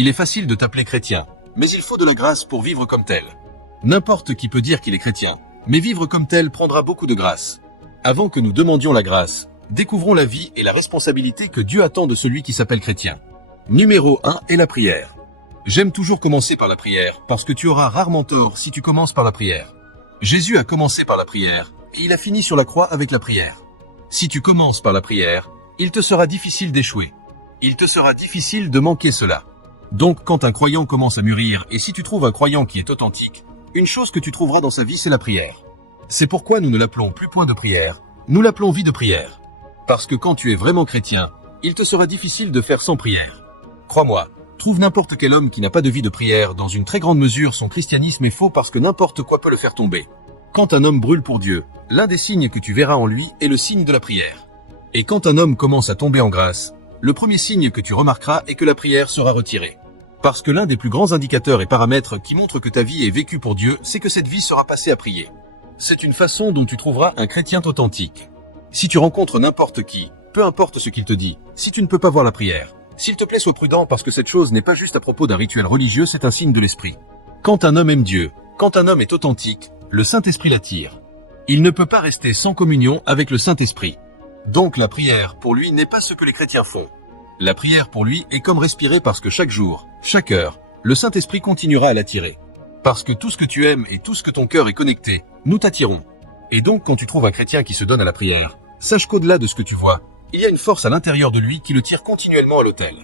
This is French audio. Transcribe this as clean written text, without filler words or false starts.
Il est facile de t'appeler chrétien, mais il faut de la grâce pour vivre comme tel. N'importe qui peut dire qu'il est chrétien, mais vivre comme tel prendra beaucoup de grâce. Avant que nous demandions la grâce, découvrons la vie et la responsabilité que Dieu attend de celui qui s'appelle chrétien. Numéro 1 est la prière. J'aime toujours commencer par la prière, parce que tu auras rarement tort si tu commences par la prière. Jésus a commencé par la prière, et il a fini sur la croix avec la prière. Si tu commences par la prière, il te sera difficile d'échouer. Il te sera difficile de manquer cela. Donc quand un croyant commence à mûrir, et si tu trouves un croyant qui est authentique, une chose que tu trouveras dans sa vie, c'est la prière. C'est pourquoi nous ne l'appelons plus point de prière, nous l'appelons vie de prière. Parce que quand tu es vraiment chrétien, il te sera difficile de faire sans prière. Crois-moi, trouve n'importe quel homme qui n'a pas de vie de prière, dans une très grande mesure son christianisme est faux parce que n'importe quoi peut le faire tomber. Quand un homme brûle pour Dieu, l'un des signes que tu verras en lui est le signe de la prière. Et quand un homme commence à tomber en grâce, le premier signe que tu remarqueras est que la prière sera retirée. Parce que l'un des plus grands indicateurs et paramètres qui montrent que ta vie est vécue pour Dieu, c'est que cette vie sera passée à prier. C'est une façon dont tu trouveras un chrétien authentique. Si tu rencontres n'importe qui, peu importe ce qu'il te dit, si tu ne peux pas voir la prière, s'il te plaît sois prudent parce que cette chose n'est pas juste à propos d'un rituel religieux, c'est un signe de l'esprit. Quand un homme aime Dieu, quand un homme est authentique, le Saint-Esprit l'attire. Il ne peut pas rester sans communion avec le Saint-Esprit. Donc la prière, pour lui, n'est pas ce que les chrétiens font. La prière pour lui est comme respirer parce que chaque jour, chaque heure, le Saint-Esprit continuera à l'attirer. Parce que tout ce que tu aimes et tout ce que ton cœur est connecté, nous t'attirons. Et donc quand tu trouves un chrétien qui se donne à la prière, sache qu'au-delà de ce que tu vois, il y a une force à l'intérieur de lui qui le tire continuellement à l'autel.